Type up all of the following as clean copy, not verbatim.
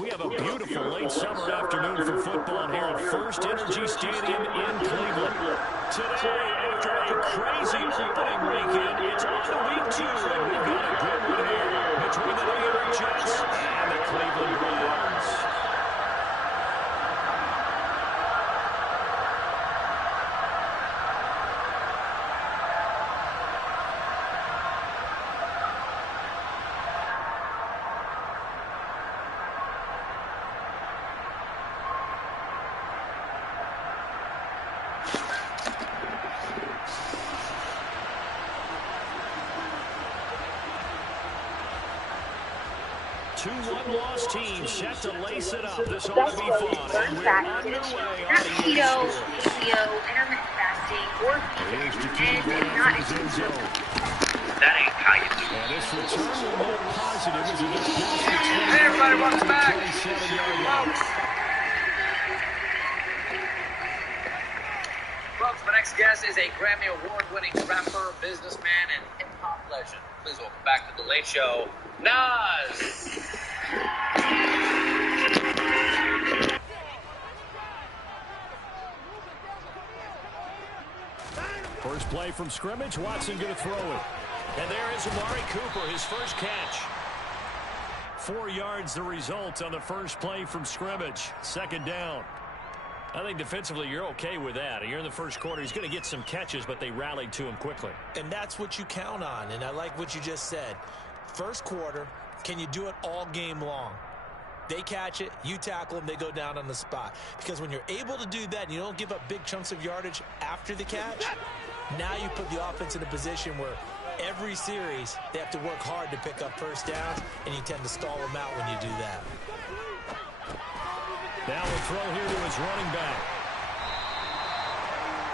We have a beautiful late summer afternoon for football here at First Energy Stadium in Cleveland. Today, after a crazy opening weekend, it's on to week 2, and we've got a good one here between the New York Jets and the Cleveland Browns. Two one-loss teams set to lace it up. This ought to be fun. And we're underway on the keto, paleo, intermittent fasting, or vegan, and not zone. That ain't how you do it. And this return will be positive as he gets past the 20. Hey, everybody, welcome back. 27-yard line. Folks, my next guest is a Grammy Award-winning rapper, businessman, and hip-hop legend. Please welcome back to The Late Show, Nas. First play from scrimmage. Watson going to throw it. And there is Amari Cooper, his first catch. 4 yards the result on the first play from scrimmage. Second down. I think defensively you're okay with that. You're in the first quarter. He's going to get some catches, but they rallied to him quickly. And that's what you count on, and I like what you just said. First quarter, can you do it all game long? They catch it, you tackle them, they go down on the spot. Because when you're able to do that and you don't give up big chunks of yardage after the catch, now you put the offense in a position where every series they have to work hard to pick up first downs, and you tend to stall them out when you do that. Now a throw here to his running back.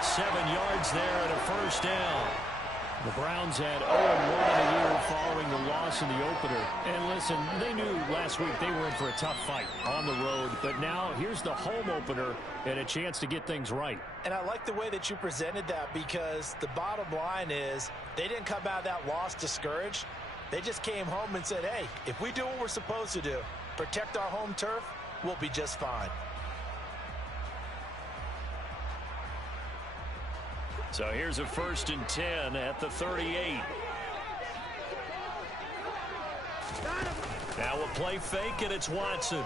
7 yards there and a first down. The Browns had 0-1 in a year following the loss in the opener. And listen, they knew last week they were in for a tough fight on the road. But now here's the home opener and a chance to get things right. And I like the way that you presented that, because the bottom line is they didn't come out of that loss discouraged. They just came home and said, hey, if we do what we're supposed to do, protect our home turf, we'll be just fine. So here's a 1st and 10 at the 38. Now we'll play fake, and it's Watson.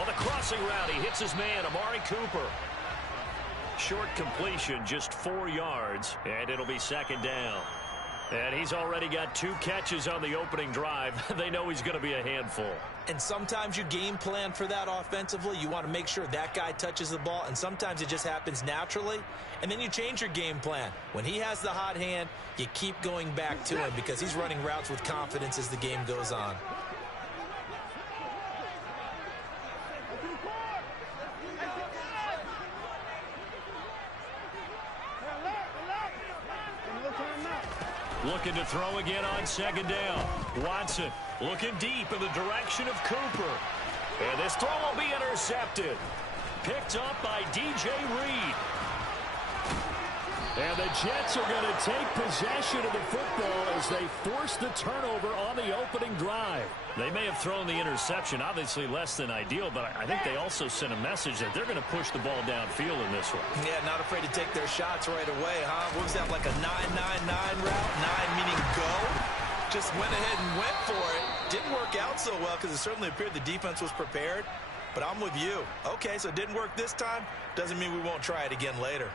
On the crossing route, he hits his man, Amari Cooper. Short completion, just 4 yards, and it'll be 2nd down. And he's already got 2 catches on the opening drive. They know he's going to be a handful. And sometimes you game plan for that offensively. You want to make sure that guy touches the ball, and sometimes it just happens naturally. And then you change your game plan. When he has the hot hand, you keep going back to him because he's running routes with confidence as the game goes on. Looking to throw again on 2nd down. Watson looking deep in the direction of Cooper. And this throw will be intercepted. Picked up by DJ Reed. And the Jets are going to take possession of the football as they force the turnover on the opening drive. They may have thrown the interception, obviously less than ideal, but I think they also sent a message that they're going to push the ball downfield in this one. Yeah, not afraid to take their shots right away, huh? What was that, like a 9-9-9 route? 9 meaning go? Just went ahead and went for it. Didn't work out so well because it certainly appeared the defense was prepared. But I'm with you. Okay, so it didn't work this time. Doesn't mean we won't try it again later.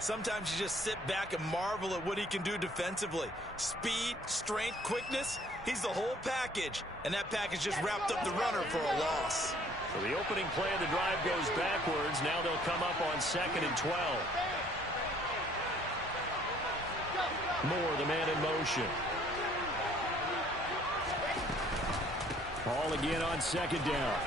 Sometimes you just sit back and marvel at what he can do defensively. Speed, strength, quickness. He's the whole package. And that package just wrapped up the runner for a loss. So the opening play of the drive goes backwards. Now they'll come up on 2nd and 12. Moore, the man in motion. Ball again on 2nd down.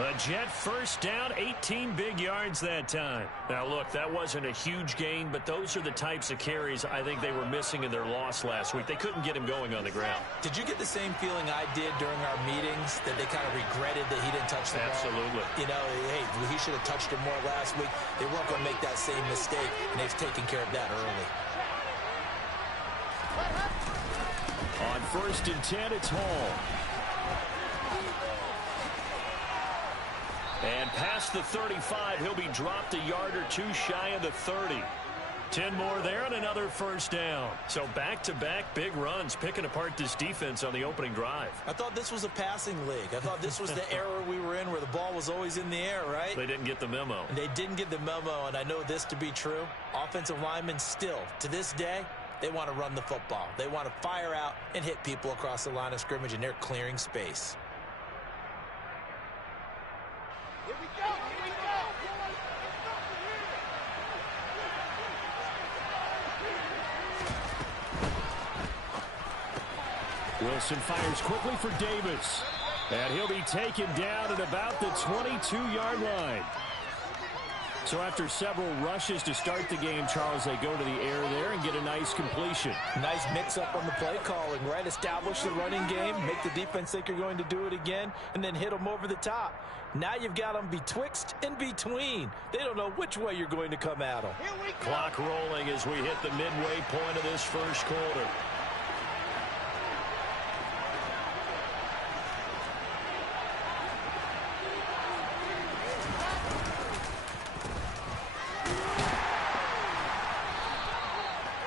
A Jet 1st down, 18 big yards that time. Now, look, that wasn't a huge gain, but those are the types of carries I think they were missing in their loss last week. They couldn't get him going on the ground. Did you get the same feeling I did during our meetings, that they kind of regretted that he didn't touch the ball? Absolutely. You know, hey, he should have touched it more last week. They weren't going to make that same mistake, and they've taken care of that early. On 1st and 10, it's Hall. And past the 35, he'll be dropped a yard or 2 shy of the 30. 10 more there and another 1st down. So back-to-back big runs, picking apart this defense on the opening drive. I thought this was a passing league. I thought this was the era we were in where the ball was always in the air, right? They didn't get the memo. And they didn't get the memo, and I know this to be true. Offensive linemen still, to this day, they want to run the football. They want to fire out and hit people across the line of scrimmage, and they're clearing space. Here we go, here we go. Wilson fires quickly for Davis. And he'll be taken down at about the 22-yard line. So after several rushes to start the game, Charles, they go to the air there and get a nice completion. Nice mix-up on the play calling, right? Establish the running game, make the defense think you're going to do it again, and then hit them over the top. Now you've got them betwixt and between. They don't know which way you're going to come at them. Clock rolling as we hit the midway point of this 1st quarter.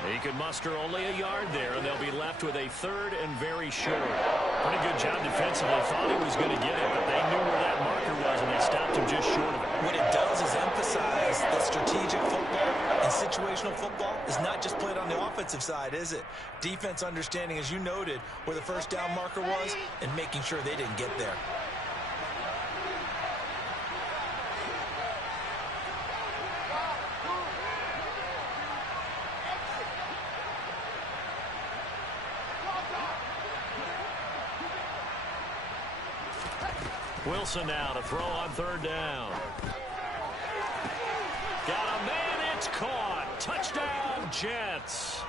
He could muster only a yard there, and they'll be left with a 3rd and very short. Pretty good job defensively. Thought he was going to get it, but they knew where that marker was, and they stopped him just short of it. What it does is emphasize that strategic football and situational football is not just played on the offensive side, is it? Defense understanding, as you noted, where the 1st down marker was and making sure they didn't get there. Wilson now to throw on 3rd down. Got a man, it's caught. Touchdown, Jets.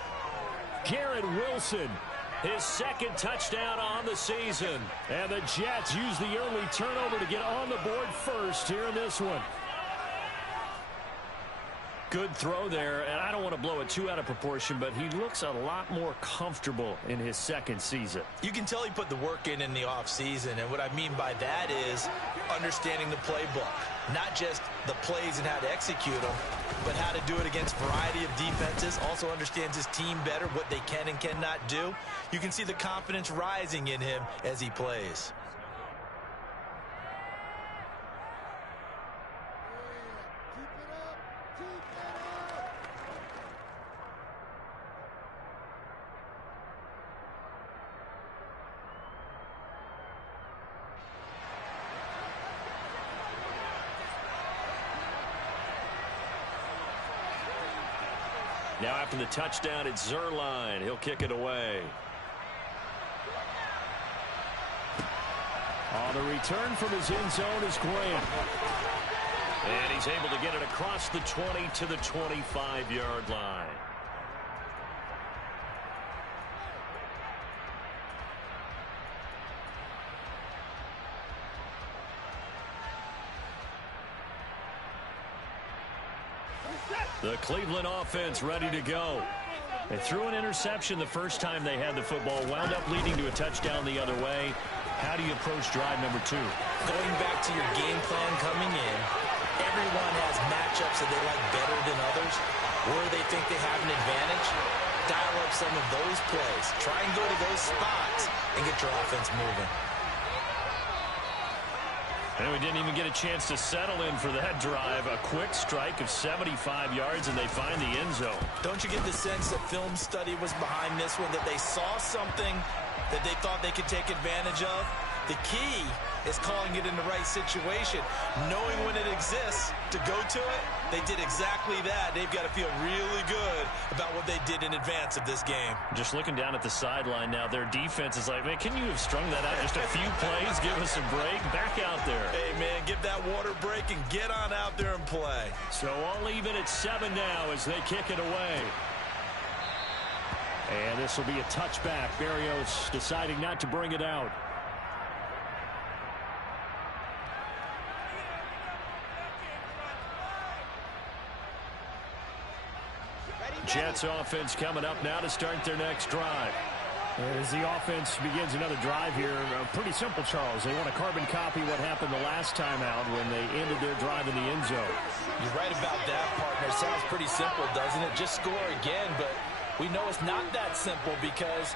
Garrett Wilson, his 2nd touchdown on the season. And the Jets use the early turnover to get on the board first here in this one. Good throw there, and I don't want to blow it too out of proportion, but he looks a lot more comfortable in his second season. You can tell he put the work in the offseason, and what I mean by that is understanding the playbook. Not just the plays and how to execute them, but how to do it against a variety of defenses. Also understands his team better, what they can and cannot do. You can see the confidence rising in him as he plays. Now after the touchdown, it's Zerline. He'll kick it away. On the return from his end zone is Grant. And he's able to get it across the 20 to the 25-yard line. The Cleveland offense ready to go. They threw an interception the first time they had the football, wound up leading to a touchdown the other way. How do you approach drive number 2? Going back to your game plan coming in, everyone has matchups that they like better than others, where they think they have an advantage. Dial up some of those plays. Try and go to those spots and get your offense moving. And we didn't even get a chance to settle in for that drive. A quick strike of 75 yards, and they find the end zone. Don't you get the sense that film study was behind this one, that they saw something that they thought they could take advantage of? The key is calling it in the right situation, knowing when it exists to go to it. They did exactly that. They've got to feel really good about what they did in advance of this game. Just looking down at the sideline now, their defense is like, man, can you have strung that out just a few plays? Give us a break. Back out there. Hey, man, give that water break and get on out there and play. So I'll leave it at 7 now as they kick it away. And this will be a touchback. Berrios deciding not to bring it out. Jets offense coming up now to start their next drive. As the offense begins another drive here, pretty simple, Charles. They want to carbon copy what happened the last time out when they ended their drive in the end zone. You're right about that, partner. Sounds pretty simple, doesn't it? Just score again, but we know it's not that simple because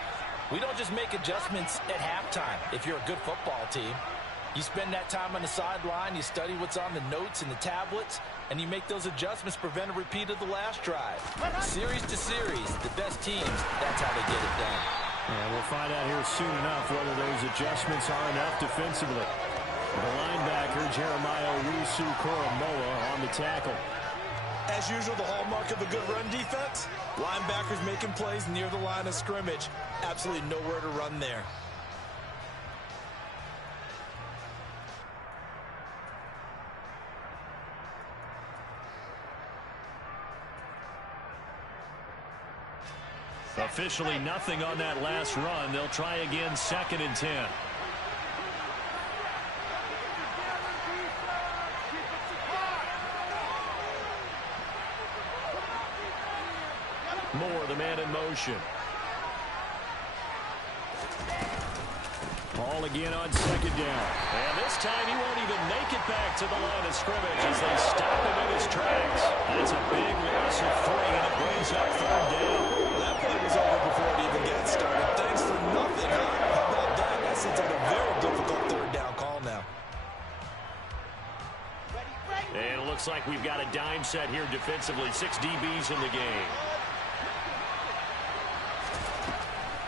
we don't just make adjustments at halftime if you're a good football team. You spend that time on the sideline, you study what's on the notes and the tablets, and you make those adjustments, prevent a repeat of the last drive. Series to series, the best teams, that's how they get it done. And we'll find out here soon enough whether those adjustments are enough defensively. The linebacker, Jeremiah Owusu-Koramoah, on the tackle. As usual, the hallmark of a good run defense, linebackers making plays near the line of scrimmage. Absolutely nowhere to run there. Officially nothing on that last run. They'll try again, 2nd and 10. Moore, the man in motion. Ball again on 2nd down. And this time he won't even make it back to the line of scrimmage as they stop him in his tracks. That's a big loss of 3, and it brings up 3rd down. That play was over before it even got started. Thanks for nothing, huh? How about that? That sets up a very difficult 3rd down call now. And it looks like we've got a dime set here defensively. 6 DBs in the game.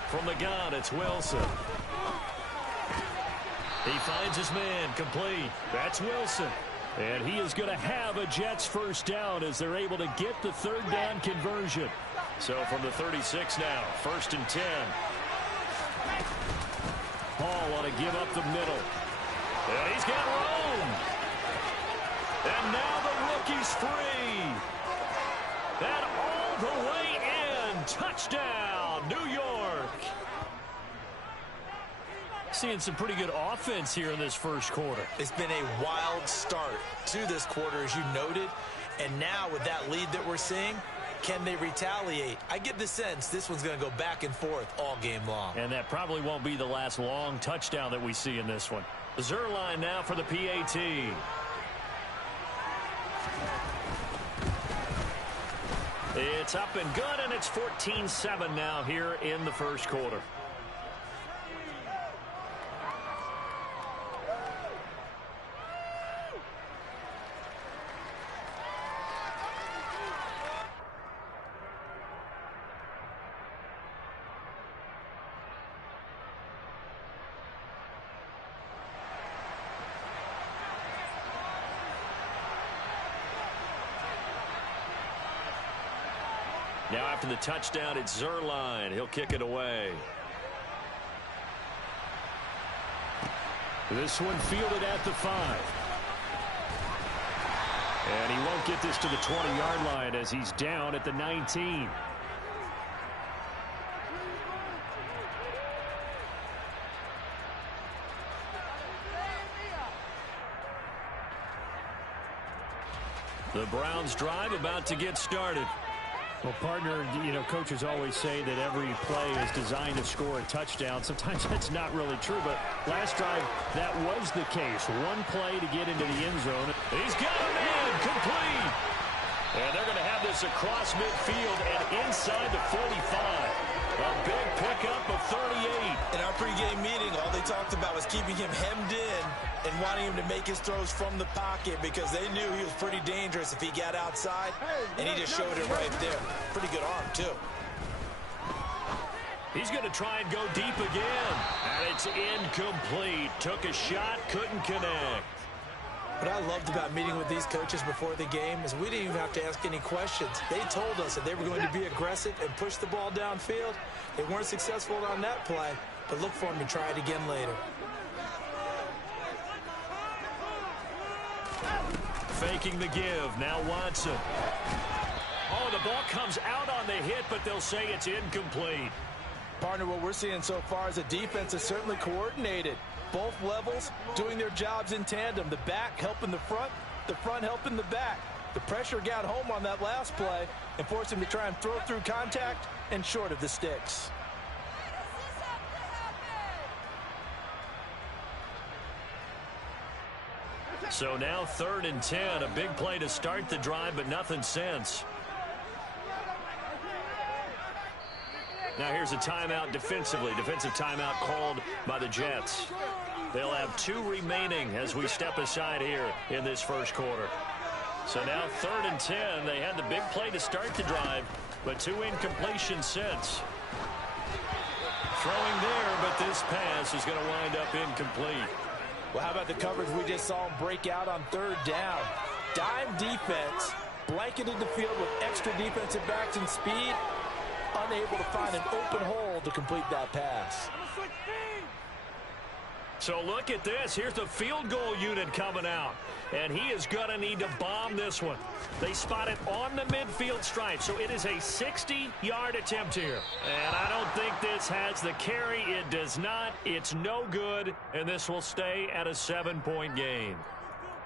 From the gun, it's Wilson. He finds his man, complete. That's Wilson. And he is going to have a Jets 1st down as they're able to get the 3rd down conversion. So from the 36 now, 1st and 10. Paul want to give up the middle. And he's got room. And now the rookie's free. And all the way in. Touchdown, New York. Seeing some pretty good offense here in this 1st quarter. It's been a wild start to this quarter, as you noted. And now with that lead that we're seeing, can they retaliate? I get the sense this one's going to go back and forth all game long. And that probably won't be the last long touchdown that we see in this one. Zerline now for the PAT. It's up and good, and it's 14-7 now here in the first quarter. Now after the touchdown, it's Zerline. He'll kick it away. This one fielded at the 5. And he won't get this to the 20-yard line as he's down at the 19. The Browns drive about to get started. Well, partner, you know, coaches always say that every play is designed to score a touchdown. Sometimes that's not really true, but last drive, that was the case. One play to get into the end zone. He's got him in, complete. And they're going to have this across midfield and inside the 45. A big pickup of 38. In our pregame meeting, all they talked about was keeping him hemmed in and wanting him to make his throws from the pocket because they knew he was pretty dangerous if he got outside, and he just showed it right there. Pretty good arm, too. He's going to try and go deep again, and it's incomplete. Took a shot, couldn't connect. What I loved about meeting with these coaches before the game is we didn't even have to ask any questions. They told us that they were going to be aggressive and push the ball downfield. They weren't successful on that play, but look for them to try it again later. Faking the give. Now Watson. Oh, the ball comes out on the hit, but they'll say it's incomplete. Partner, what we're seeing so far is a defense is certainly coordinated. Both levels doing their jobs in tandem. The back helping the front helping the back. The pressure got home on that last play and forced him to try and throw through contact and short of the sticks. So now 3rd and 10. A big play to start the drive, but nothing since. Now here's a timeout defensively. Defensive timeout called by the Jets. They'll have 2 remaining as we step aside here in this first quarter. So now 3rd and 10. They had the big play to start the drive, but 2 incompletions since. Throwing there, but this pass is going to wind up incomplete. Well, how about the coverage we just saw him break out on 3rd down? Dime defense, blanketed the field with extra defensive backs and speed, unable to find an open hole to complete that pass. So look at this. Here's the field goal unit coming out. And he is going to need to bomb this one. They spot it on the midfield stripe. So it is a 60-yard attempt here. And I don't think this has the carry. It does not. It's no good. And this will stay at a 7-point game.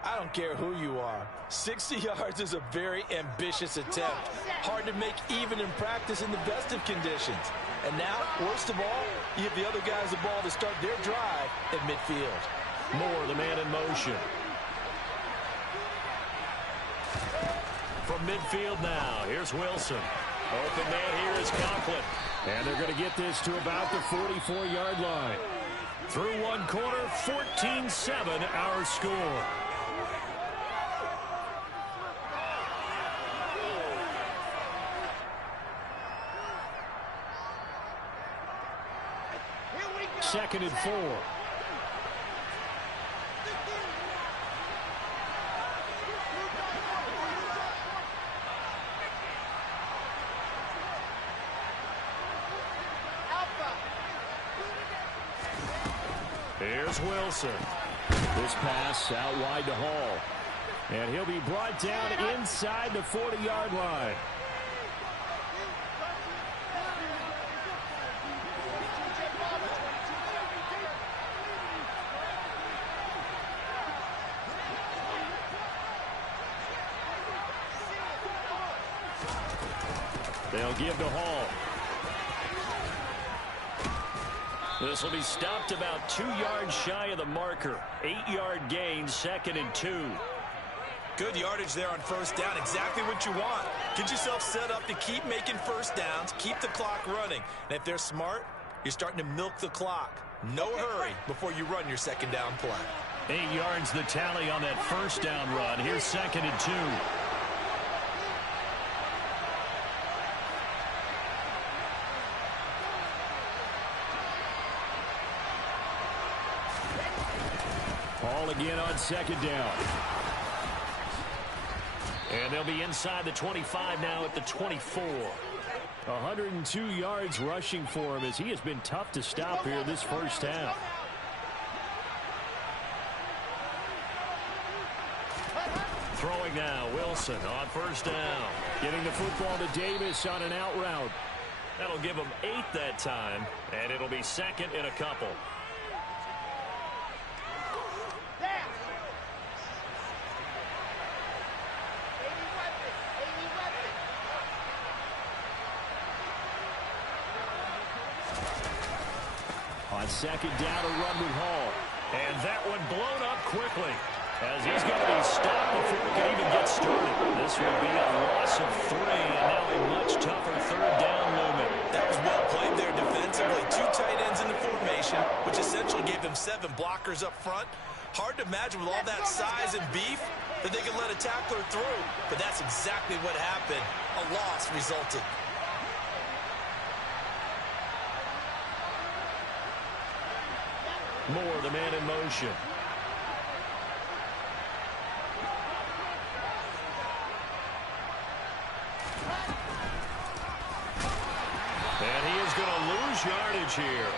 I don't care who you are. 60 yards is a very ambitious attempt. Hard to make even in practice in the best of conditions. And now, worst of all, you give the other guys the ball to start their drive at midfield. Moore, the man in motion. From midfield now, here's Wilson. Open man here is Conklin. And they're going to get this to about the 44-yard line. Through one quarter, 14-7 our score. Second and 4. Here's Wilson. This pass out wide to Hall. And he'll be brought down inside the 40-yard line. They'll give to Hall. This will be stopped about 2 yards shy of the marker. 8-yard gain, 2nd and 2. Good yardage there on first down. Exactly what you want. Get yourself set up to keep making first downs, keep the clock running. And if they're smart, you're starting to milk the clock. No hurry before you run your second down play. 8 yards the tally on that first down run. Here's 2nd and 2. Ball again on 2nd down. And they'll be inside the 25 now at the 24. 102 yards rushing for him as he has been tough to stop here this first half. Throwing now, Wilson on first down. Getting the football to Davis on an out route. That'll give him 8 that time, and it'll be 2nd and a couple. On 2nd down, a run with Hall. And that one blown up quickly as he's going to be stopped before he can even get started. This will be a loss of 3, and now a much tougher third down movement. That was well played there defensively. 2 tight ends in the formation, which essentially gave them 7 blockers up front. Hard to imagine with all that size and beef that they could let a tackler through. But that's exactly what happened. A loss resulted. Moore, the man in motion. And he is going to lose yardage here.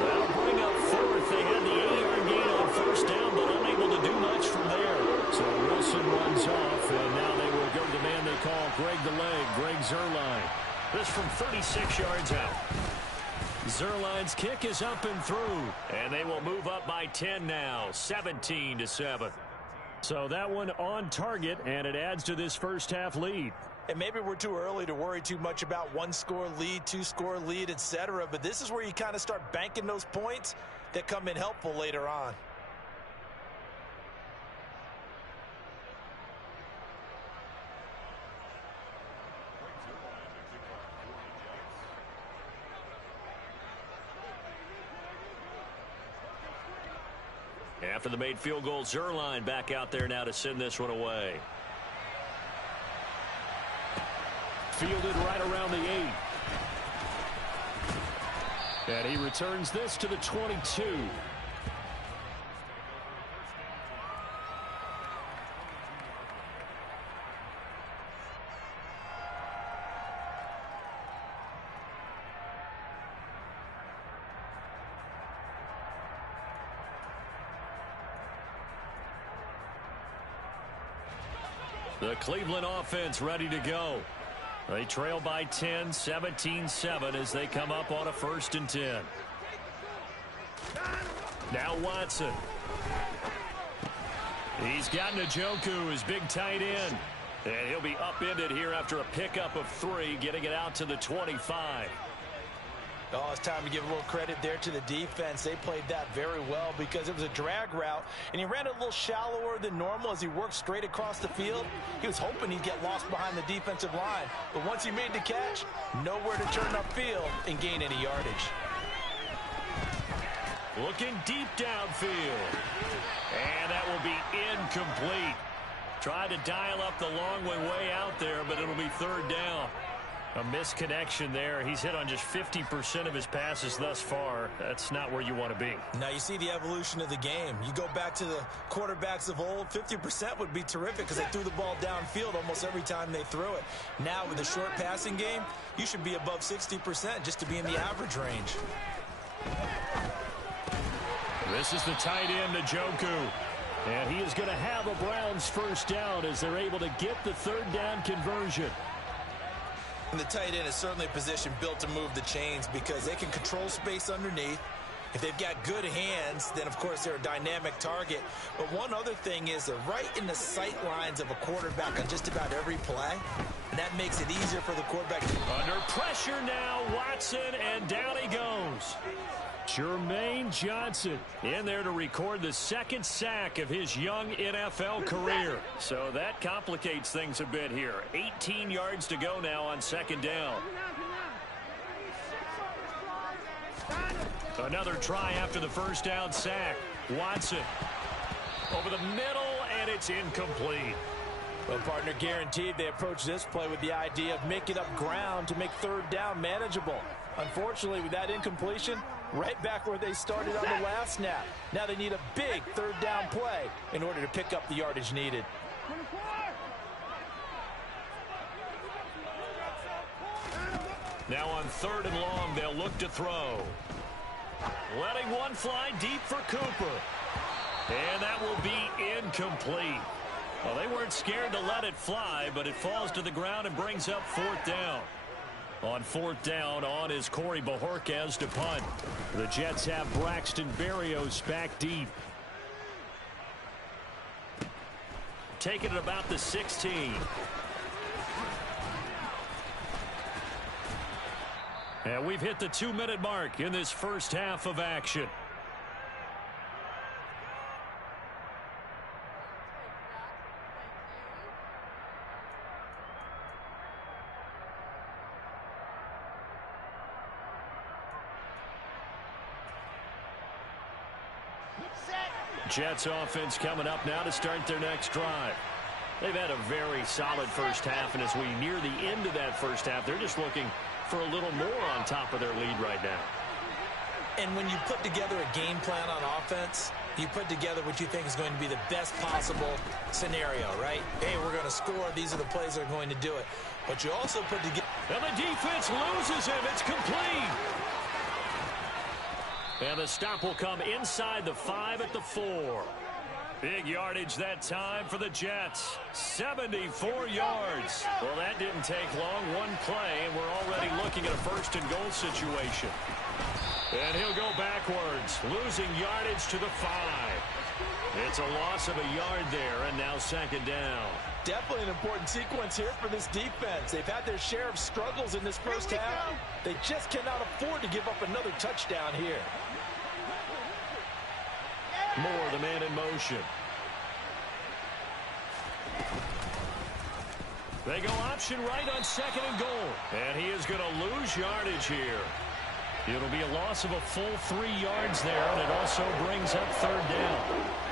That'll bring up 4th. They had the 8-yard gain on first down, but unable to do much from there. So Wilson runs off, and now they will go to the man they call Greg the Leg, Greg Zuerlein. This from 36 yards out. Zuerlein's kick is up and through, and they will move up by 10 now, 17-7. So that one on target, and it adds to this first half lead. And maybe we're too early to worry too much about 1-score lead, 2-score lead, etc. But this is where you kind of start banking those points that come in helpful later on. After the made field goal, Zuerlein back out there now to send this one away. Fielded right around the 8. And he returns this to the 22. The Cleveland offense ready to go. They trail by 10, 17-7 as they come up on a 1st and 10. Now Watson. He's got Njoku, his big tight end. And he'll be upended here after a pickup of 3, getting it out to the 25. Oh, it's time to give a little credit there to the defense. They played that very well because it was a drag route, and he ran it a little shallower than normal as he worked straight across the field. He was hoping he'd get lost behind the defensive line, but once he made the catch, nowhere to turn upfield and gain any yardage. Looking deep downfield, and that will be incomplete. Tried to dial up the long way out there, but it'll be 3rd down. A misconnection there. He's hit on just 50% of his passes thus far. That's not where you want to be. Now you see the evolution of the game. You go back to the quarterbacks of old, 50% would be terrific because they threw the ball downfield almost every time they threw it. Now with the short passing game, you should be above 60% just to be in the average range. This is the tight end, Njoku. And he is going to have a Browns 1st down as they're able to get the 3rd down conversion. And the tight end is certainly a position built to move the chains because they can control space underneath. If they've got good hands, then, of course, they're a dynamic target. But one other thing is they're right in the sight lines of a quarterback on just about every play, and that makes it easier for the quarterback. Under pressure now, Watson, and down he goes. Jermaine Johnson in there to record the second sack of his young NFL career. So that complicates things a bit here. 18 yards to go now on second down. Another try after the first down sack. Watson over the middle, and it's incomplete. Well, partner, guaranteed they approach this play with the idea of making up ground to make third down manageable. Unfortunately, with that incompletion, right back where they started on the last snap. Now they need a big third down play in order to pick up the yardage needed. Now on third and long, they'll look to throw. Letting one fly deep for Cooper. And that will be incomplete. Well, they weren't scared to let it fly, but it falls to the ground and brings up fourth down. On fourth down, on is Corey Bojorquez to punt. The Jets have Braxton Berrios back deep. Taking it about the 16. And we've hit the 2-minute mark in this first half of action. Jets offense coming up now to start their next drive. They've had a very solid first half, and as we near the end of that first half, they're just looking for a little more on top of their lead right now. And when you put together a game plan on offense, you put together what you think is going to be the best possible scenario, right? Hey, we're going to score. These are the plays that are going to do it. But you also put together... And the defense loses him. It's complete. And the stop will come inside the 5 at the 4. Big yardage that time for the Jets. 74 yards. Well, that didn't take long. One play, and we're already looking at a first-and-goal situation. And he'll go backwards, losing yardage to the 5. It's a loss of a yard there, and now second down. Definitely an important sequence here for this defense. They've had their share of struggles in this first half. They just cannot afford to give up another touchdown here. Moore, the man in motion. They go option right on second and goal. And he is going to lose yardage here. It'll be a loss of a full 3 yards there, and it also brings up third down.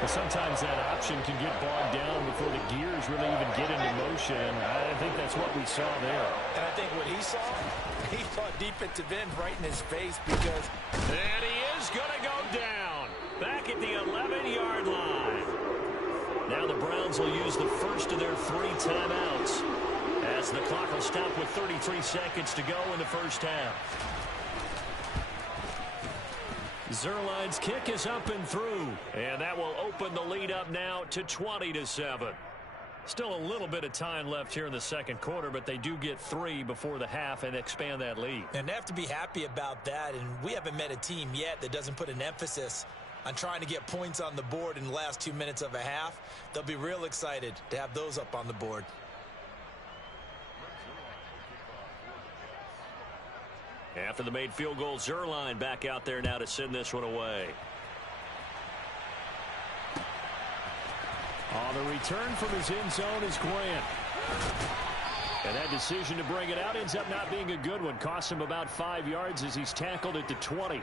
But sometimes that option can get bogged down before the gears really even get into motion. I think that's what we saw there. And I think what he saw defensive end right in his face because... And he is going to go down. Back at the 11-yard line. Now the Browns will use the first of their 3 timeouts as the clock will stop with 33 seconds to go in the first half. Zerline's kick is up and through, and that will open the lead up now to 20-7. Still a little bit of time left here in the second quarter, but they do get 3 before the half and expand that lead. And they have to be happy about that, and we haven't met a team yet that doesn't put an emphasis on trying to get points on the board in the last 2 minutes of a half. They'll be real excited to have those up on the board. After the made field goal, Zerline back out there now to send this one away. On the return from his end zone is Grant. And that decision to bring it out ends up not being a good one. Costs him about 5 yards as he's tackled at the 20.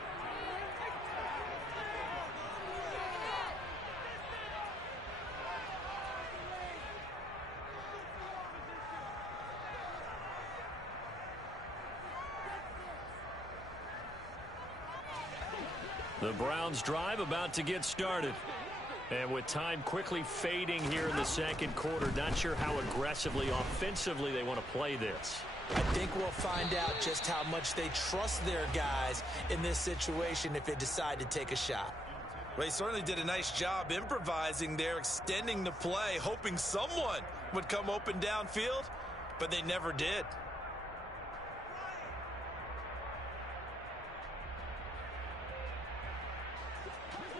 The Browns drive about to get started. And with time quickly fading here in the second quarter, not sure how aggressively, offensively they want to play this. I think we'll find out just how much they trust their guys in this situation if they decide to take a shot. Well, they certainly did a nice job improvising there, extending the play, hoping someone would come open downfield, but they never did.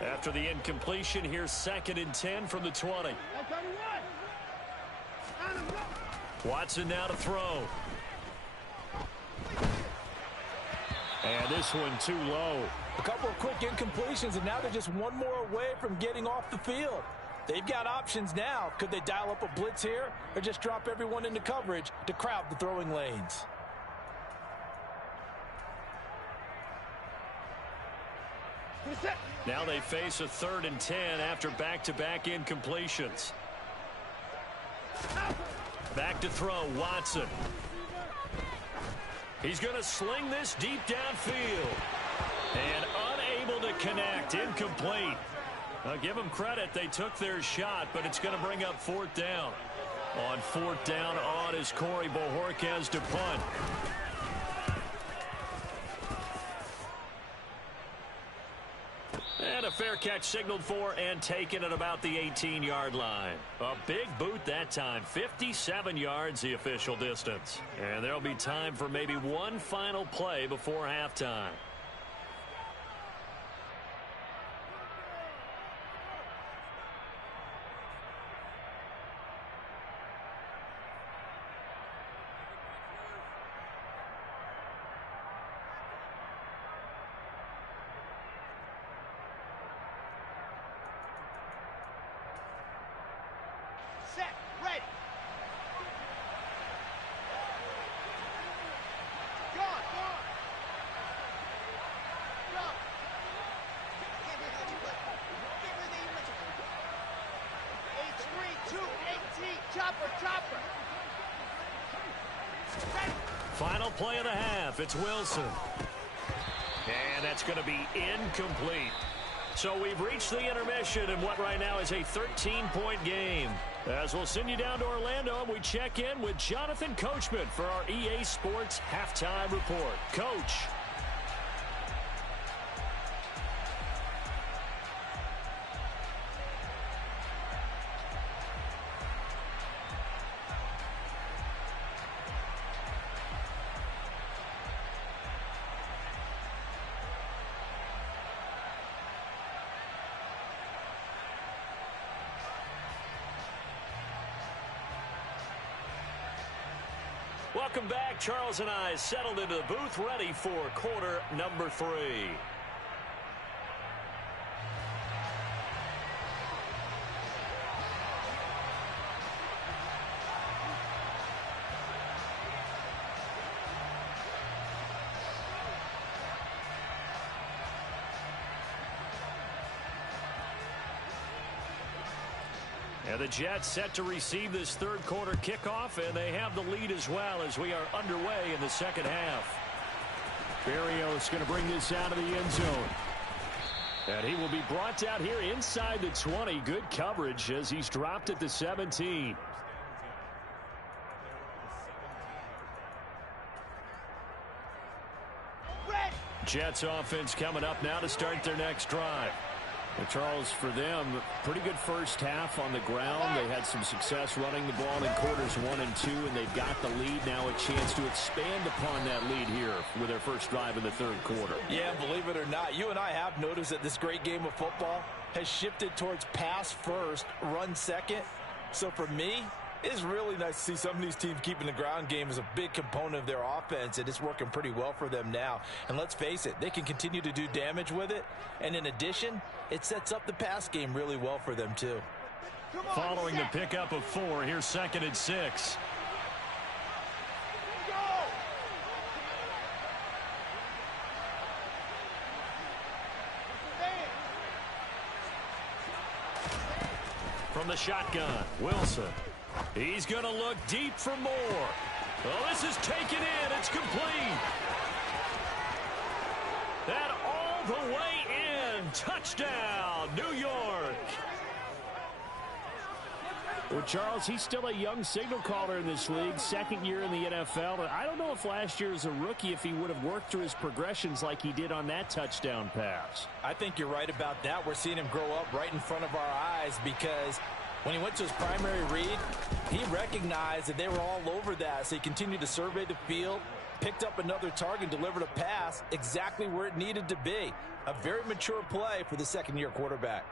After the incompletion, here's 2nd and 10 from the 20. Watson now to throw. And this one too low. A couple of quick incompletions, and now they're just one more away from getting off the field. They've got options now. Could they dial up a blitz here or just drop everyone into coverage to crowd the throwing lanes? Now they face a 3rd and 10 after back-to-back incompletions. Back to throw, Watson. He's going to sling this deep downfield. And unable to connect, incomplete. Give them credit, they took their shot, but it's going to bring up 4th down. On 4th down, on is Corey Bojorquez to punt. And a fair catch signaled for and taken at about the 18-yard line. A big boot that time, 57 yards the official distance. And there'll be time for maybe one final play before halftime. Set, ready. Go. Can't believe that you let me. Can't believe that you let me. H3, 2, 18, chopper. Ready. Final play of the half, it's Wilson. And that's going to be incomplete. So we've reached the intermission in what right now is a 13-point game. As we'll send you down to Orlando, and we check in with Jonathan Coachman for our EA Sports Halftime Report. Coach. Welcome back. Charles and I settled into the booth, ready for quarter number 3. And the Jets set to receive this third quarter kickoff, and they have the lead as well as we are underway in the second half. Berrios going to bring this out of the end zone. And he will be brought out here inside the 20. Good coverage as he's dropped at the 17. Jets offense coming up now to start their next drive. Well, Charles, for them, pretty good first half on the ground. They had some success running the ball in quarters 1 and 2, and they've got the lead now, a chance to expand upon that lead here with their first drive in the third quarter. Yeah, believe it or not, you and I have noticed that this great game of football has shifted towards pass first, run second. So for me, it's really nice to see some of these teams keeping the ground game as a big component of their offense, and it's working pretty well for them now. And let's face it, they can continue to do damage with it. And in addition, it sets up the pass game really well for them too. Following the pickup of 4, here's 2nd and 6. From the shotgun, Wilson. He's going to look deep for more. Oh, this is taken in. It's complete. That all the way in. Touchdown, New York. Well, Charles, he's still a young signal caller in this league, second year in the NFL. I don't know if last year as a rookie, if he would have worked through his progressions like he did on that touchdown pass. I think you're right about that. We're seeing him grow up right in front of our eyes because when he went to his primary read, he recognized that they were all over that. So he continued to survey the field, Picked up another target, delivered a pass exactly where it needed to be. A very mature play for the second-year quarterback.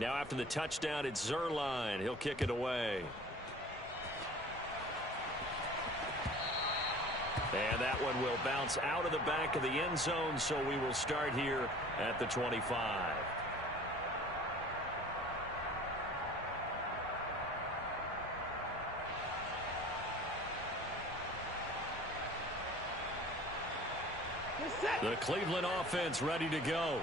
Now after the touchdown, it's Zerline. He'll kick it away. And that one will bounce out of the back of the end zone, so we will start here at the 25. The Cleveland offense ready to go.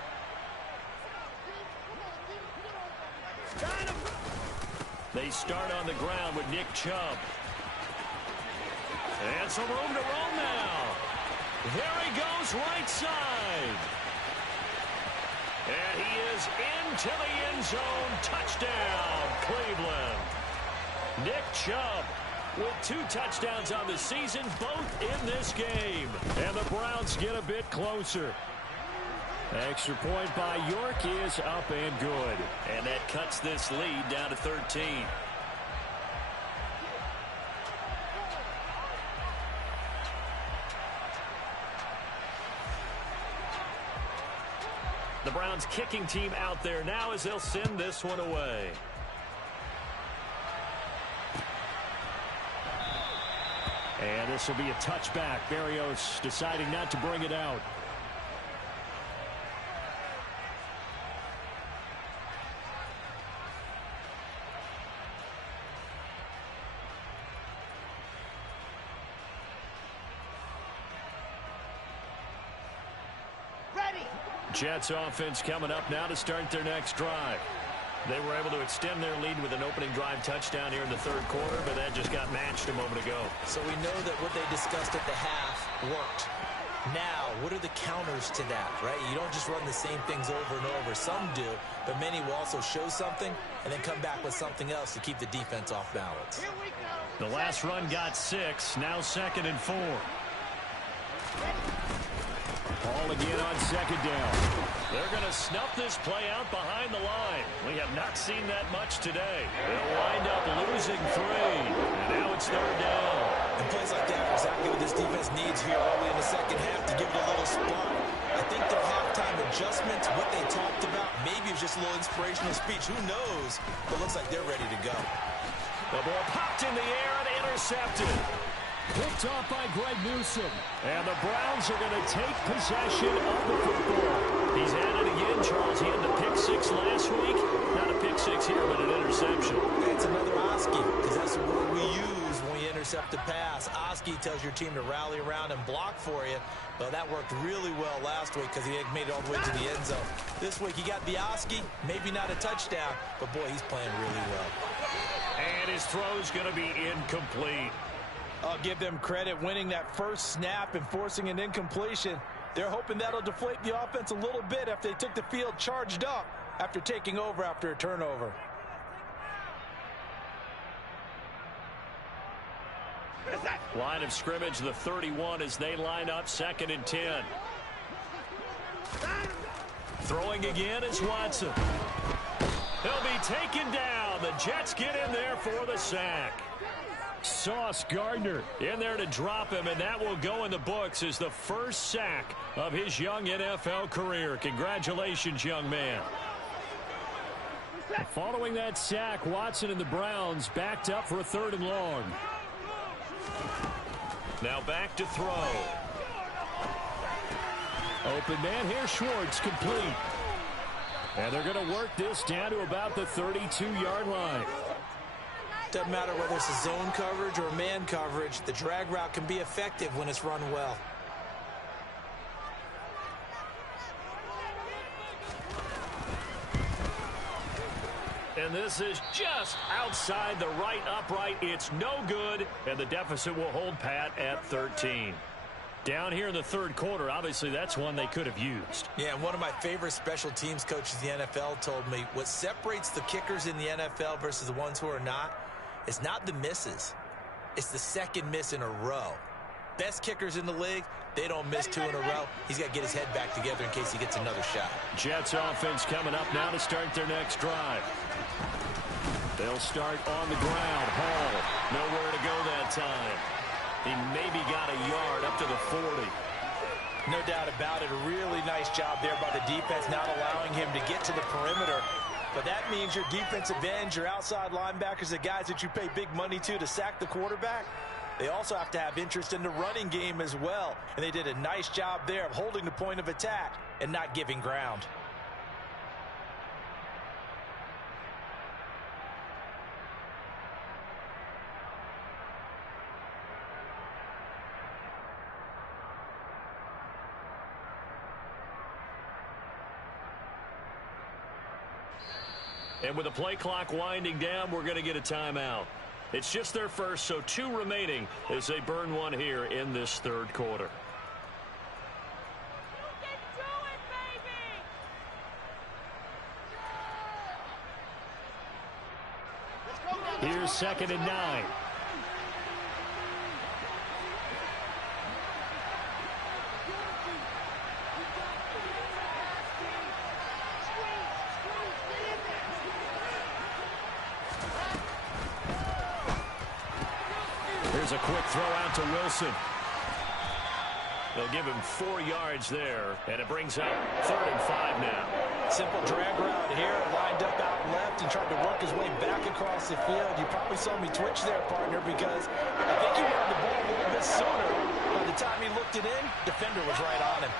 They start on the ground with Nick Chubb. And some room to roam now. There he goes right side. And he is into the end zone. Touchdown, Cleveland. Nick Chubb with 2 touchdowns on the season, both in this game. And the Browns get a bit closer. Extra point by York is up and good. And that cuts this lead down to 13. The Browns kicking team out there now as they'll send this one away. And this will be a touchback. Berrios deciding not to bring it out. Jets offense coming up now to start their next drive. They were able to extend their lead with an opening drive touchdown here in the third quarter, but that just got matched a moment ago. So we know that what they discussed at the half worked. Now, what are the counters to that, right? You don't just run the same things over and over. Some do, but many will also show something and then come back with something else to keep the defense off balance. The last run got 6, now 2nd and 4. Ball again on 2nd down. They're going to snuff this play out behind the line. We have not seen that much today. They'll wind up losing 3. And now it's 3rd down. And plays like that are exactly what this defense needs here early in the second half to give it a little spark. I think their halftime adjustments, what they talked about, maybe it was just a little inspirational speech. Who knows? But it looks like they're ready to go. The ball popped in the air and intercepted. Picked off by Greg Newsome. And the Browns are going to take possession of the football. He's at it again, Charles. He had the pick 6 last week. Not a pick 6 here, but an interception. It's another Oski, because that's the word we use when we intercept a pass. Oski tells your team to rally around and block for you. Well, that worked really well last week because he made it all the way to the end zone. This week he got the Oski, maybe not a touchdown, but boy, he's playing really well. And his throw's going to be incomplete. I'll give them credit winning that first snap and forcing an incompletion. They're hoping that'll deflate the offense a little bit after they took the field charged up after taking over after a turnover. Line of scrimmage, the 31 as they line up 2nd and 10. Throwing again is Watson. He'll be taken down. The Jets get in there for the sack. Sauce Gardner in there to drop him, and that will go in the books as the first sack of his young NFL career. Congratulations, young man. Following that sack, Watson and the Browns backed up for a 3rd and long. Now back to throw. Open man here, Schwartz, complete. And they're going to work this down to about the 32-yard line. Doesn't matter whether it's a zone coverage or man coverage, the drag route can be effective when it's run well. And this is just outside the right upright. It's no good, and the deficit will hold pat at 13. Down here in the third quarter, obviously that's one they could have used. Yeah, and one of my favorite special teams coaches in the NFL told me what separates the kickers in the NFL versus the ones who are not It's not the misses. It's the second miss in a row. Best kickers in the league, they don't miss 2 in a row. He's got to get his head back together in case he gets another shot. Jets offense coming up now to start their next drive. They'll start on the ground. Hall, nowhere to go that time. He maybe got a yard up to the 40. No doubt about it. A really nice job there by the defense, not allowing him to get to the perimeter. But that means your defensive ends, your outside linebackers, the guys that you pay big money to sack the quarterback, they also have to have interest in the running game as well. And they did a nice job there of holding the point of attack and not giving ground. And with the play clock winding down, we're going to get a timeout. It's just their first, so 2 remaining as they burn one here in this third quarter. Here's 2nd and 9. Here's a quick throw out to Wilson. They'll give him 4 yards there, and it brings up 3rd and 5 now. Simple drag route here, lined up out left and tried to work his way back across the field. You probably saw me twitch there, partner, because I think he wanted the ball a little bit sooner. By the time he looked it in, defender was right on him.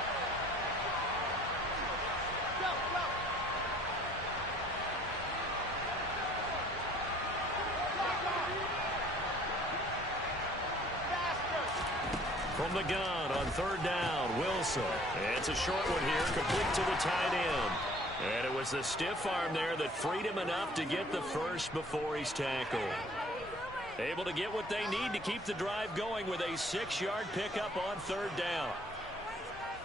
From the gun on 3rd down, Wilson. It's a short one here, complete to the tight end. And it was the stiff arm there that freed him enough to get the first before he's tackled. Able to get what they need to keep the drive going with a 6-yard pickup on 3rd down.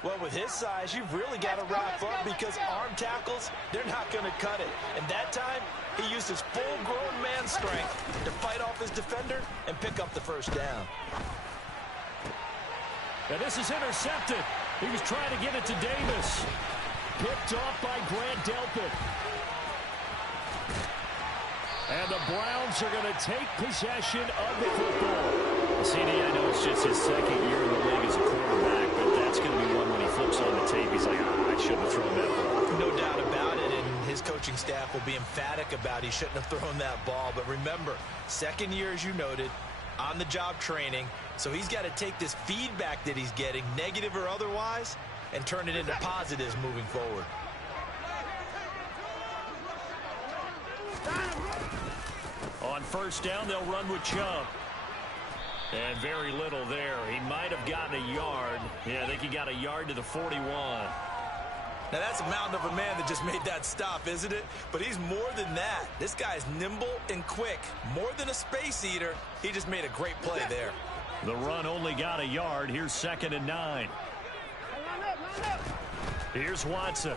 Well, with his size, you've really got to wrap up because arm tackles, they're not going to cut it. And that time, he used his full-grown man strength to fight off his defender and pick up the first down. And this is intercepted. He was trying to get it to Davis. Picked off by Grant Delpit. And the Browns are going to take possession of the football. CD, I know it's just his 2nd year in the league as a quarterback, but that's going to be one when he flips on the tape. He's like, I shouldn't have thrown that ball. No doubt about it, and his coaching staff will be emphatic about he shouldn't have thrown that ball. But remember, 2nd year, as you noted, on-the-job training. So he's got to take this feedback that he's getting, negative or otherwise, and turn it into positives moving forward. On 1st down, they'll run with Chubb. And very little there. He might have gotten a yard. Yeah, I think he got a yard to the 41. Now, that's a mountain of a man that just made that stop, isn't it? But he's more than that. This guy's nimble and quick. More than a space eater, he just made a great play there. The run only got a yard. Here's 2nd and 9. Here's Watson.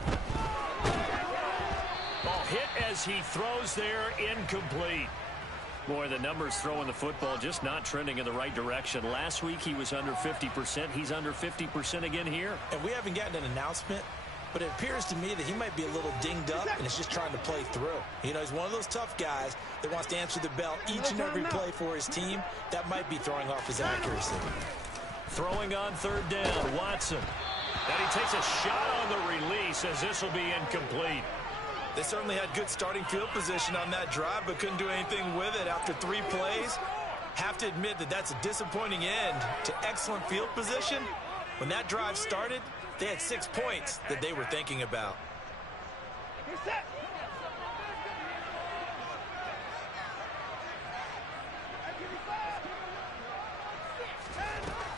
Ball hit as he throws there, incomplete. Boy, the numbers throwing the football just not trending in the right direction. Last week he was under 50%. He's under 50% again here. And we haven't gotten an announcement, but it appears to me that he might be a little dinged up and is just trying to play through. You know, he's one of those tough guys that wants to answer the bell each and every play for his team. That might be throwing off his accuracy. Throwing on 3rd down, Watson. And he takes a shot on the release as this will be incomplete. They certainly had good starting field position on that drive, but couldn't do anything with it after 3 plays. Have to admit that that's a disappointing end to excellent field position. When that drive started, they had 6 points that they were thinking about.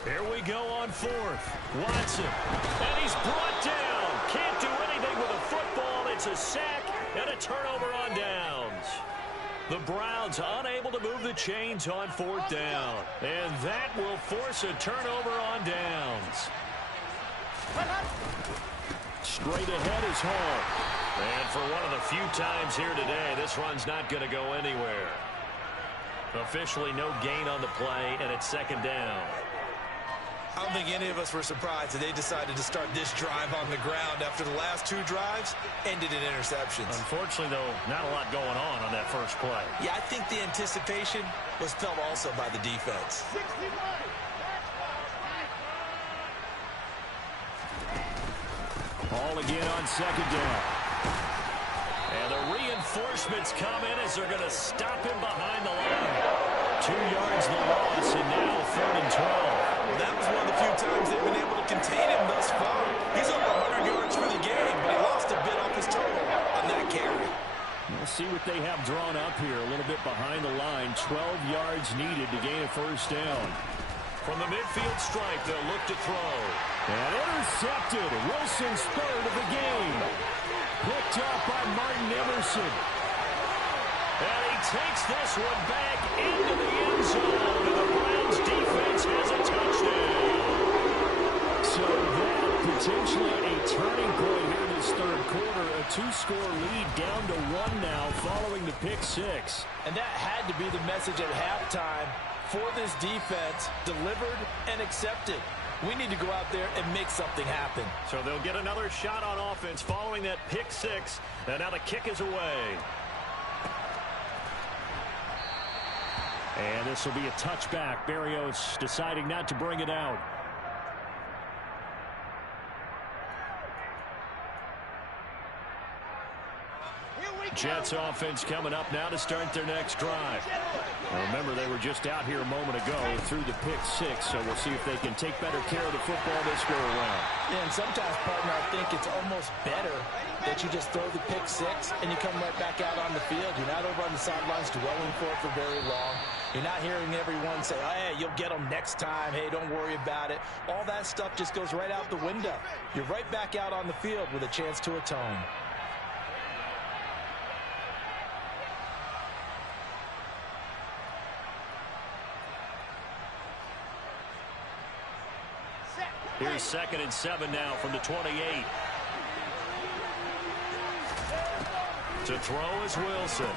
Here we go on 4th. Watson. And he's brought down. Can't do anything with a football. It's a sack and a turnover on downs. The Browns unable to move the chains on 4th down. And that will force a turnover on downs. Straight ahead is Hall. And for one of the few times here today, this run's not going to go anywhere. Officially no gain on the play, and it's second down. I don't think any of us were surprised that they decided to start this drive on the ground after the last 2 drives ended in interceptions. Unfortunately, though, not a lot going on that first play. Yeah, I think the anticipation was felt also by the defense. 61. Ball again on second down. And the reinforcements come in as they're going to stop him behind the line. 2 yards the loss, and now 3rd and 12. Well, that was one of the few times they've been able to contain him thus far. He's over 100 yards for the game, but he lost a bit off his total on that carry. We'll see what they have drawn up here. A little bit behind the line. 12 yards needed to gain a first down. From the midfield stripe, they'll look to throw. And intercepted. Wilson's 3rd of the game. Picked up by Martin Emerson. And he takes this one back into the end zone. And the Browns defense has a touchdown. So that potentially a turning point here this 3rd quarter. A 2-score lead down to 1 now following the pick 6. And that had to be the message at halftime for this defense. Delivered and accepted. We need to go out there and make something happen. So they'll get another shot on offense following that pick 6. And now the kick is away. And this will be a touchback. Berrios deciding not to bring it out. Jets offense coming up now to start their next drive. Now remember, they were just out here a moment ago through the pick 6, so we'll see if they can take better care of the football this go around. Yeah, and sometimes, partner, I think it's almost better that you just throw the pick 6 and you come right back out on the field. You're not over on the sidelines dwelling for it for very long. You're not hearing everyone say, oh, hey, you'll get them next time. Hey, don't worry about it. All that stuff just goes right out the window. You're right back out on the field with a chance to atone. Here's 2nd and 7 now from the 28. To throw is Wilson.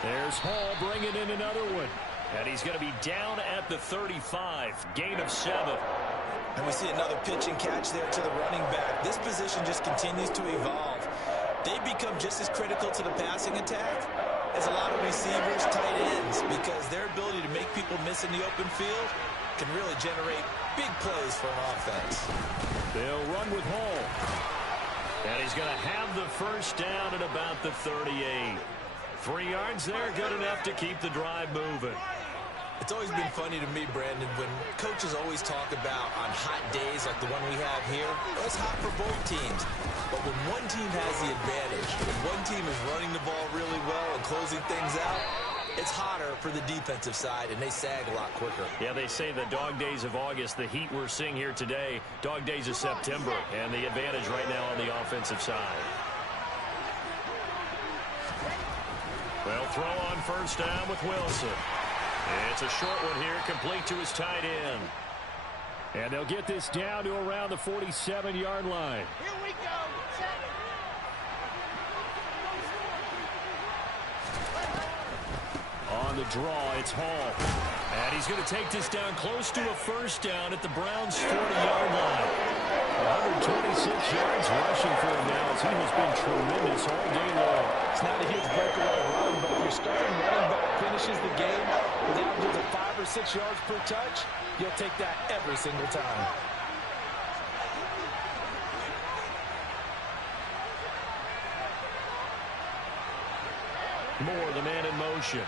There's Hall bringing in another one. And he's going to be down at the 35. Gain of 7. And we see another pitch and catch there to the running back. This position just continues to evolve. They become just as critical to the passing attack as a lot of receivers, tight ends, because their ability to make people miss in the open field can really generate big plays for an offense. They'll run with Hall. And he's going to have the first down at about the 38. 3 yards there, good enough to keep the drive moving. It's always been funny to me, Brandon, when coaches always talk about on hot days like the one we have here, it's hot for both teams. But when one team has the advantage, when one team is running the ball really well and closing things out, it's hotter for the defensive side, and they sag a lot quicker. Yeah, they say the dog days of August, the heat we're seeing here today, dog days of September, and the advantage right now on the offensive side. They'll throw on first down with Wilson. It's a short one here, complete to his tight end. And they'll get this down to around the 47-yard line. Here we go. Set. On the draw, it's Hall. And he's going to take this down close to a first down at the Browns' 40-yard line. 126 yards rushing for him now as he has been tremendous all day long. It's not a huge breakaway run, but if your starting running back finishes the game with averages of 5 or 6 yards per touch, you'll take that every single time. Moore, the man in motion.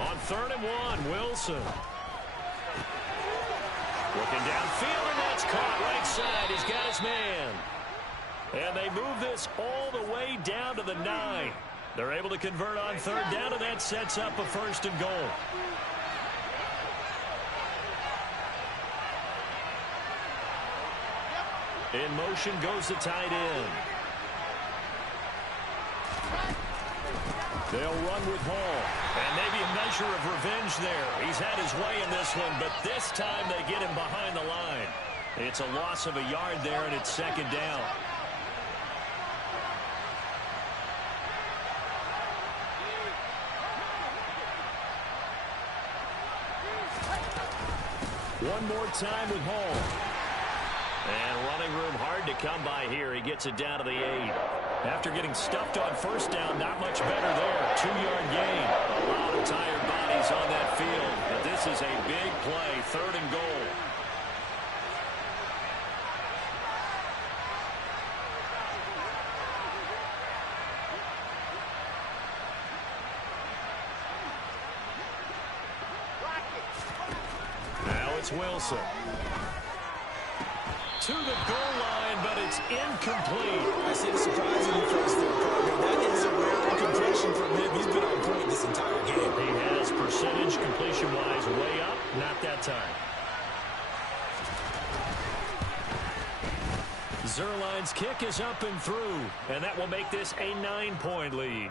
On 3rd and 1, Wilson. Looking downfield, and that's caught right side. He's got his man. And they move this all the way down to the 9. They're able to convert on 3rd down, and that sets up a 1st and goal. In motion goes the tight end. They'll run with Hall. And maybe a measure of revenge there. He's had his way in this one, but this time they get him behind the line. It's a loss of a yard there, and it's 2nd down. One more time with Hall. And running room hard to come by here. He gets it down to the 8. After getting stuffed on first down, not much better there. 2-yard gain. A lot of tired bodies on that field, but this is a big play, 3rd and goal. Now it's Wilson. To the goal line, but it's incomplete. I see the surprising face there, partner. That is a rare incompletion from him. He's been on point this entire game. He has percentage completion-wise way up. Not that time. Zerline's kick is up and through, and that will make this a 9-point lead.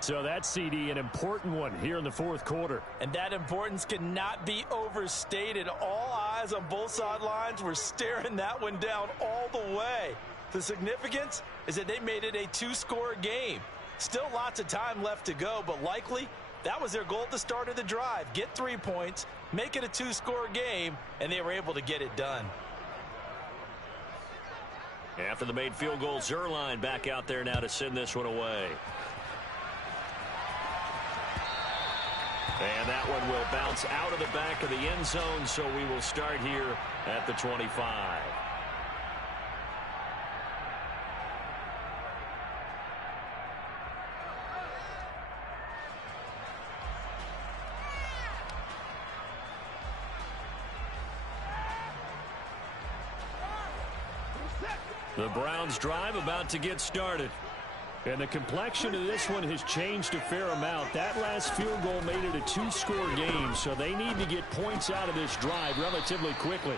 So that CD, an important one here in the 4th quarter. And that importance cannot be overstated. All eyes on both sidelines were staring that one down all the way. The significance is that they made it a 2-score game. Still lots of time left to go, but likely that was their goal at the start of the drive. Get 3 points, make it a 2-score game, and they were able to get it done. After the made field goal, Zerline back out there now to send this one away. And that one will bounce out of the back of the end zone, so we will start here at the 25. The Browns drive about to get started. And the complexion of this one has changed a fair amount. That last field goal made it a 2-score game, so they need to get points out of this drive relatively quickly.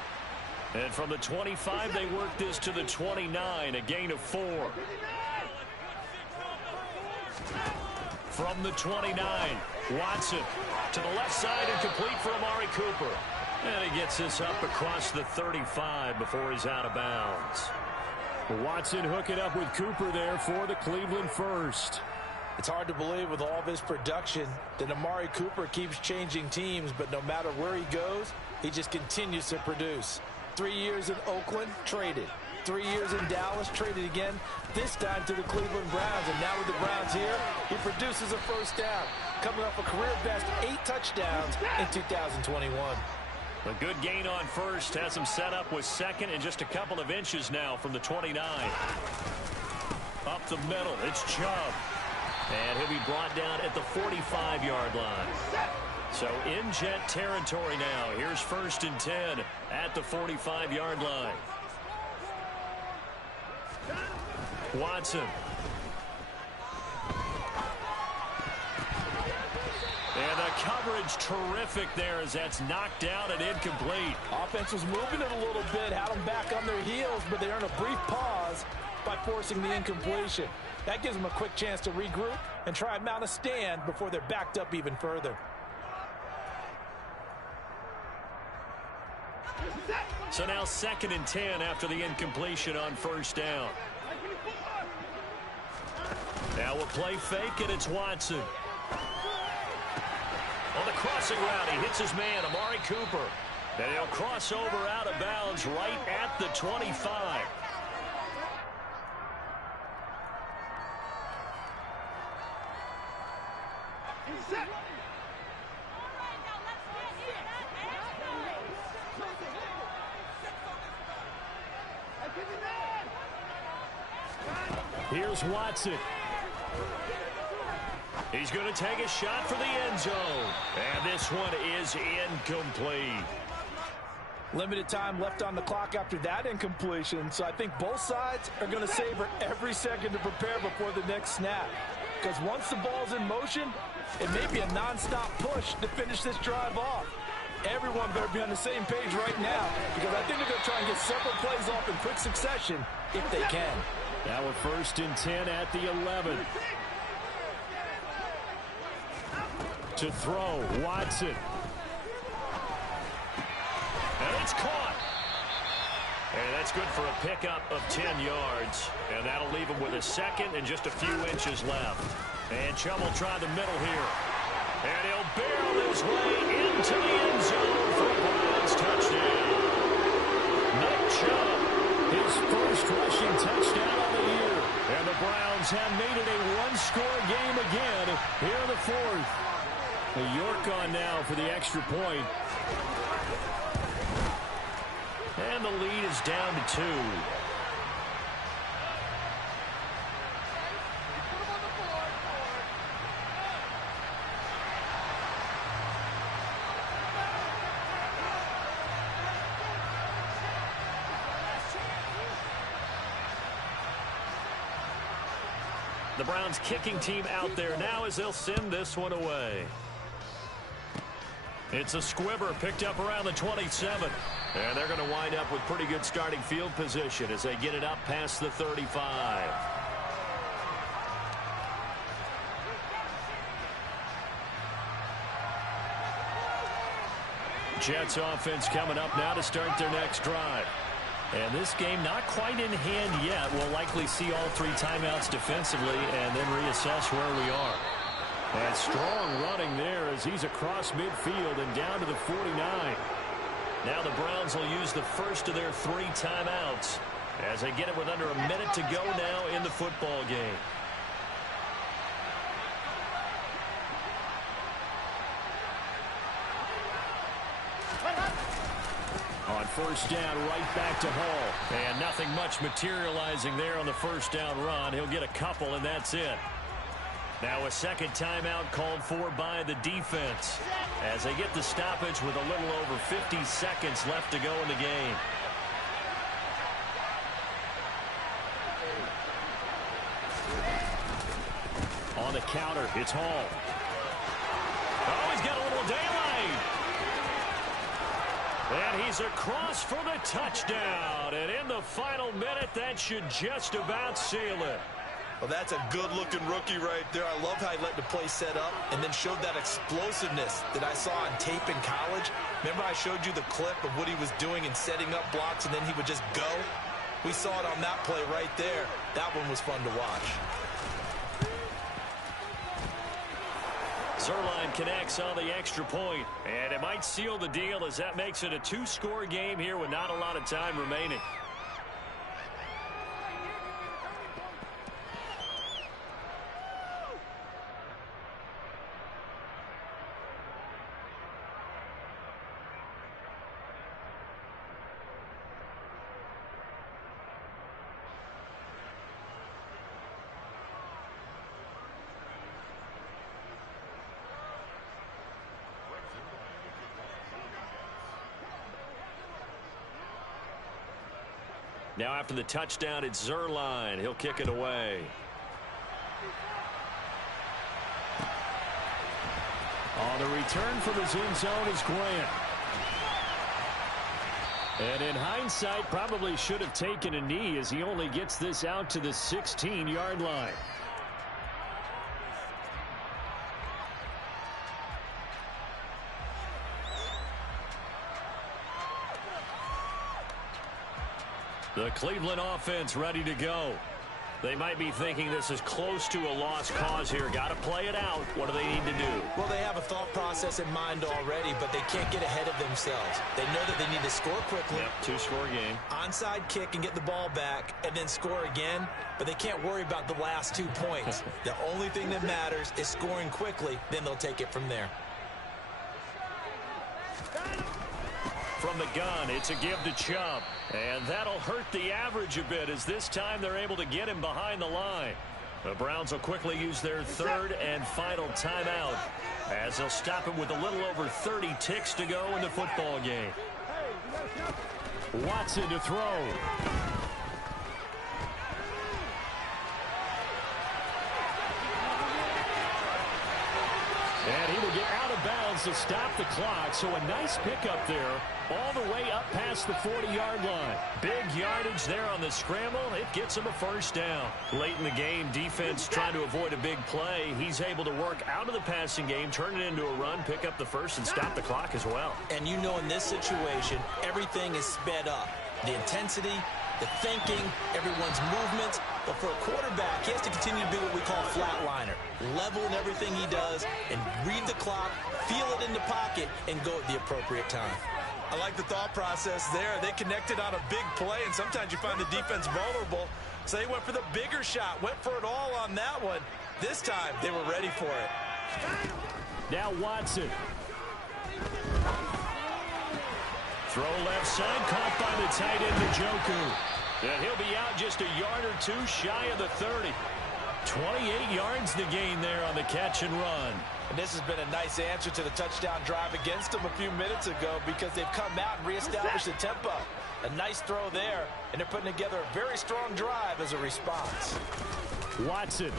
And from the 25, they work this to the 29, a gain of 4. From the 29, Watson to the left side and complete for Amari Cooper. And he gets this up across the 35 before he's out of bounds. Watson hooking up with Cooper there for the Cleveland first. It's hard to believe with all of his production that Amari Cooper keeps changing teams, but no matter where he goes, he just continues to produce. 3 years in Oakland, traded. 3 years in Dallas, traded again, this time to the Cleveland Browns. And now with the Browns here, he produces a first down, coming off a career-best 8 touchdowns in 2021. A good gain on first has him set up with second and just a couple of inches now from the 29. Up the middle, it's Chubb. And he'll be brought down at the 45-yard line. So in jet territory now. Here's 1st and 10 at the 45-yard line. Watson. And the coverage terrific there as that's knocked down and incomplete. Offense was moving it a little bit, had them back on their heels, but they earned a brief pause by forcing the incompletion. That gives them a quick chance to regroup and try and mount a stand before they're backed up even further. So now 2nd and 10 after the incompletion on first down. Now a play fake, and it's Watson. On the crossing route, he hits his man, Amari Cooper. And he'll cross over out of bounds right at the 25. Here's Watson. He's going to take a shot for the end zone. And this one is incomplete. Limited time left on the clock after that incompletion, so I think both sides are going to savor every second to prepare before the next snap. Because once the ball's in motion, it may be a nonstop push to finish this drive off. Everyone better be on the same page right now, because I think they're going to try and get several plays off in quick succession if they can. Now a 1st and 10 at the 11. To throw, Watson. And it's caught. And that's good for a pickup of 10 yards. And that'll leave him with a second and just a few inches left. And Chubb will try the middle here. And he'll barrel his way into the end zone for a Browns touchdown. Chubb. His first rushing touchdown of the year. And the Browns have made it a one-score game again here in the fourth. York on now for the extra point. And the lead is down to 2. The Browns kicking team out there now as they'll send this one away. It's a squibber picked up around the 27. And they're going to wind up with pretty good starting field position as they get it up past the 35. Jets offense coming up now to start their next drive. And this game not quite in hand yet. We'll likely see all 3 timeouts defensively and then reassess where we are. And strong running there as he's across midfield and down to the 49. Now the Browns will use the first of their 3 timeouts as they get it with under a minute to go now in the football game. On first down, right back to Hall. And nothing much materializing there on the first down run. He'll get a couple, and that's it. Now a second timeout called for by the defense as they get the stoppage with a little over 50 seconds left to go in the game. On the counter, it's Hall. Oh, he's got a little daylight. And he's across for the touchdown. And in the final minute, that should just about seal it. Well, that's a good-looking rookie right there. I love how he let the play set up and then showed that explosiveness that I saw on tape in college. Remember I showed you the clip of what he was doing and setting up blocks, and then he would just go? We saw it on that play right there. That one was fun to watch. Zerline connects on the extra point, and it might seal the deal as that makes it a 2-score game here with not a lot of time remaining. Now after the touchdown, it's Zerline. He'll kick it away. On the return from his end zone is Grant. And in hindsight, probably should have taken a knee as he only gets this out to the 16-yard line. The Cleveland offense ready to go. They might be thinking this is close to a lost cause here. Got to play it out. What do they need to do? Well, they have a thought process in mind already, but they can't get ahead of themselves. They know that they need to score quickly. Yep, 2-score game. Onside kick and get the ball back and then score again, but they can't worry about the last 2 points. The only thing that matters is scoring quickly, then they'll take it from there. From the gun, it's a give to Chubb. And that'll hurt the average a bit as this time they're able to get him behind the line. The Browns will quickly use their 3rd and final timeout as they'll stop him with a little over 30 ticks to go in the football game. Watson to throw. And he will get out of bounds to stop the clock. So a nice pickup there all the way up past the 40-yard line. Big yardage there on the scramble. It gets him a first down. Late in the game, defense trying to avoid a big play. He's able to work out of the passing game, turn it into a run, pick up the first, and stop the clock as well. And you know in this situation, everything is sped up. The intensity, the thinking, everyone's movements. But for a quarterback, he has to continue to be what we call a flatliner. Level in everything he does and read the clock, feel it in the pocket, and go at the appropriate time. I like the thought process there. They connected on a big play, and sometimes you find the defense vulnerable. So they went for the bigger shot, went for it all on that one. This time, they were ready for it. Now Watson. Throw left side, caught by the tight end, Njoku. And he'll be out just a yard or two shy of the 30. 28 yards to gain there on the catch and run. And this has been a nice answer to the touchdown drive against them a few minutes ago because they've come out and reestablished the tempo. A nice throw there, and they're putting together a very strong drive as a response. Watson.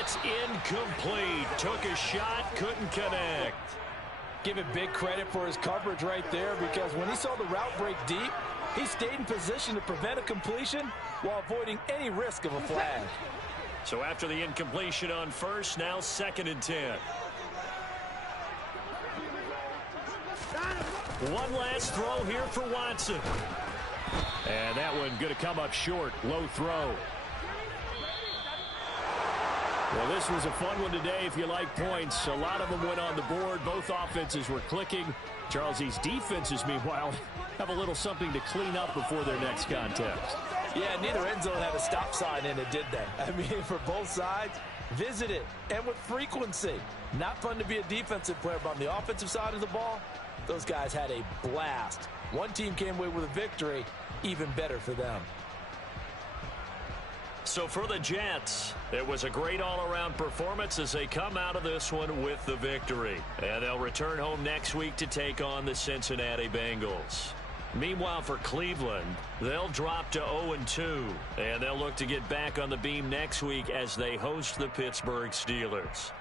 It's incomplete. Took a shot, couldn't connect. Give him big credit for his coverage right there because when he saw the route break deep, he stayed in position to prevent a completion while avoiding any risk of a flag. So after the incompletion on first, now 2nd and 10. One last throw here for Watson. And that one going to come up short. Low throw. Well, this was a fun one today if you like points. A lot of them went on the board. Both offenses were clicking. Charles, these defenses, meanwhile, have a little something to clean up before their next contest. Yeah, neither end zone had a stop sign in it, did they? I mean, for both sides, visit it, and with frequency. Not fun to be a defensive player, but on the offensive side of the ball, those guys had a blast. One team came away with a victory, even better for them. So for the Jets, it was a great all-around performance as they come out of this one with the victory. And they'll return home next week to take on the Cincinnati Bengals. Meanwhile, for Cleveland, they'll drop to 0-2, and they'll look to get back on the beam next week as they host the Pittsburgh Steelers.